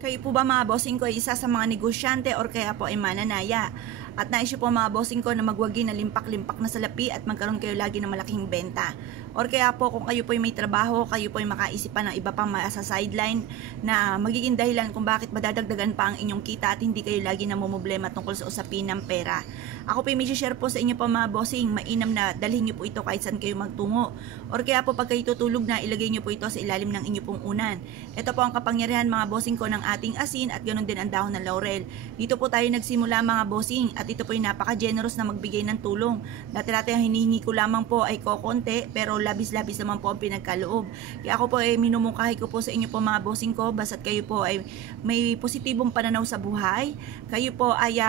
Kayo po ba mga bossing ko ay isa sa mga negosyante or kaya po ay mananaya? At nais po mga bossing ko na magwagi na limpak-limpak na salapi at magkaroon kayo lagi ng malaking benta. Or kaya po kung kayo po ay may trabaho, kayo po ay makaisipan ng iba pang sa sideline na magiging dahilan kung bakit madadagdagan pa ang inyong kita at hindi kayo lagi namumblema tungkol sa usapin ng pera. Ako po ay may share po sa inyo po mga bossing, mainam na dalhin nyo po ito kahit saan kayo magtungo. Or kaya po pag kayo tutulog na, ilagay nyo po ito sa ilalim ng inyo pong unan. Ito po ang kapangyarihan mga bossing ko ng ating asin at ganoon din ang dahon ng laurel. Dito po tayo nagsimula mga bossing at ito po ay napaka-generous na magbigay ng tulong. Dati-dati ang hinihingi ko lamang po ay kokonti pero labis-labis naman po ang pinagkaloob. Kaya ako po ay minumungkahi ko po sa inyo po mga bossing ko basta't kayo po ay may positibong pananaw sa buhay. Kayo po ay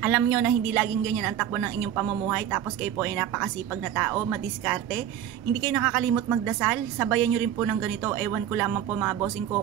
alam nyo na hindi laging ganyan ang takbo ng inyong pamumuhay tapos kayo po ay napakasipag na tao, madiskarte. Hindi kayo nakakalimot magdasal, sabayan nyo rin po ng ganito. Ewan ko lamang po mga bossing ko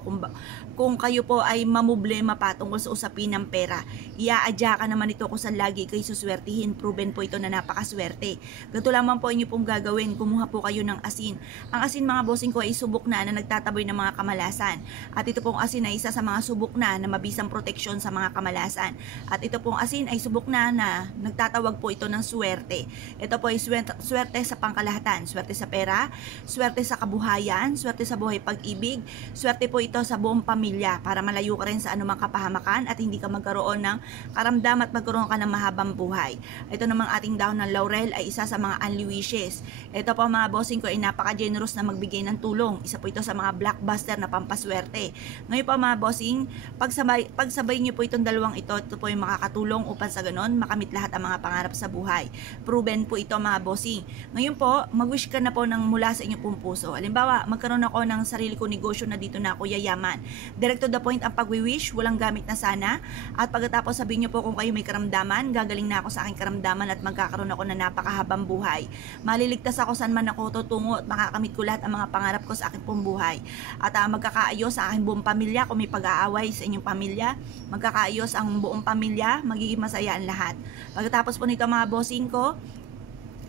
kung kayo po ay mamublema pa tungkol sa usapin ng pera. Iaadya ka naman ito kung saan lagi kayo suswertihin. Proven po ito na napakaswerte. Ganito lamang po inyo pong gagawin, kumuha po kayo ng asin. Ang asin mga bossing ko ay subok na nagtataboy ng mga kamalasan. At ito pong asin ay isa sa mga subok na mabisang proteksyon sa mga kamalasan. At ito pong asin ay subok na nagtatawag po ito ng swerte. Ito po ay swerte sa pangkalahatan, swerte sa pera, swerte sa kabuhayan, swerte sa buhay pag-ibig, swerte po ito sa buong pamilya para malayo ka rin sa anumang kapahamakan at hindi ka magkaroon ng karamdam at magkaroon ka ng mahabang buhay. Ito namang ating dahon ng laurel ay isa sa mga unli wishes. Ito po mga bossing ko ay napaka-generous na magbigay ng tulong. Isa po ito sa mga blockbuster na pampaswerte. Ngayon po mga bossing, pagsabay niyo po itong dalawang ito po ay makakatulong upang sa ganon, makamit lahat ang mga pangarap sa buhay. Proven po ito mga bossing. Ngayon po, mag-wish ka na po ng mula sa inyong pong puso. Halimbawa, magkaroon ako ng sarili ko negosyo na dito na ako yayaman. Direct to the point ang pag-wish, walang gamit na sana. At pagkatapos sabihin niyo po kung kayo may karamdaman, gagaling na ako sa aking karamdaman at magkakaroon ako ng napakahabang buhay. Maliligtas ako saan man ako tutungo at makakamit ko lahat ang mga pangarap ko sa aking pong buhay. At magkakaayos sa aking buong pamilya kung may pag-aaway sa inyong pamilya. Magkakaayos ang buong pamilya, magiging masaya ang lahat. Pagkatapos po nito mga bossing ko,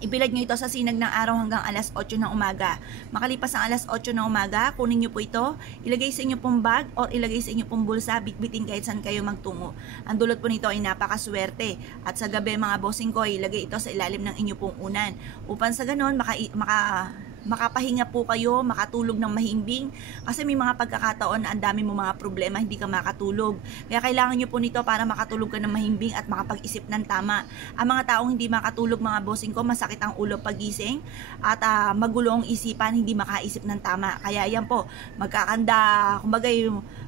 ibilad nyo ito sa sinag ng araw hanggang alas 8 ng umaga. Makalipas ang alas 8 ng umaga, kunin nyo po ito, ilagay sa inyo pong bag or ilagay sa inyo pong bulsa, bitbitin kahit saan kayo magtungo. Ang dulot po nito ay napakaswerte. At sa gabi mga bossing ko, ilagay ito sa ilalim ng inyo pong unan. Upang sa ganon, makapahinga po kayo, makatulog ng mahimbing kasi may mga pagkakataon na ang dami mo mga problema, hindi ka makatulog. Kaya kailangan nyo po nito para makatulog ka ng mahimbing at makapag-isip ng tama. Ang mga taong hindi makatulog mga bossing ko, masakit ang ulo pagising at magulo ang isipan, hindi makaisip ng tama. Kaya yan po, magkakanda, kumbaga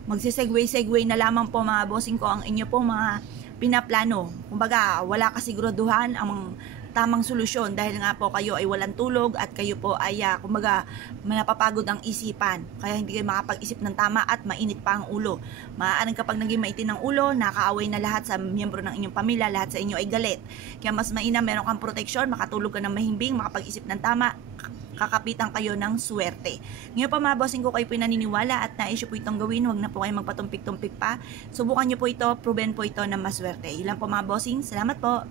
magsisegway na lamang po mga bossing ko ang inyo po mga pinaplano. Kumbaga wala kasiguraduhan ang tamang solusyon dahil nga po kayo ay walang tulog at kayo po ay kumbaga napapagod ang isipan, kaya hindi kayo makapag-isip ng tama at mainit pa ang ulo. Maaaring kapag naging maitin ang ulo, nakaaway na lahat sa miyembro ng inyong pamilya, lahat sa inyo ay galit. Kaya mas mainam meron kang proteksyon, makatulog ka ng mahimbing, makapag-isip ng tama, kakapitan kayo ng swerte. Ngayon pa mga bossing ko, kayo po naniniwala at nais po itong gawin, huwag na po kayo magpatumpik-tumpik pa. Subukan nyo po ito, proven po ito na maswerte. Ilan po mga bossing, salamat po.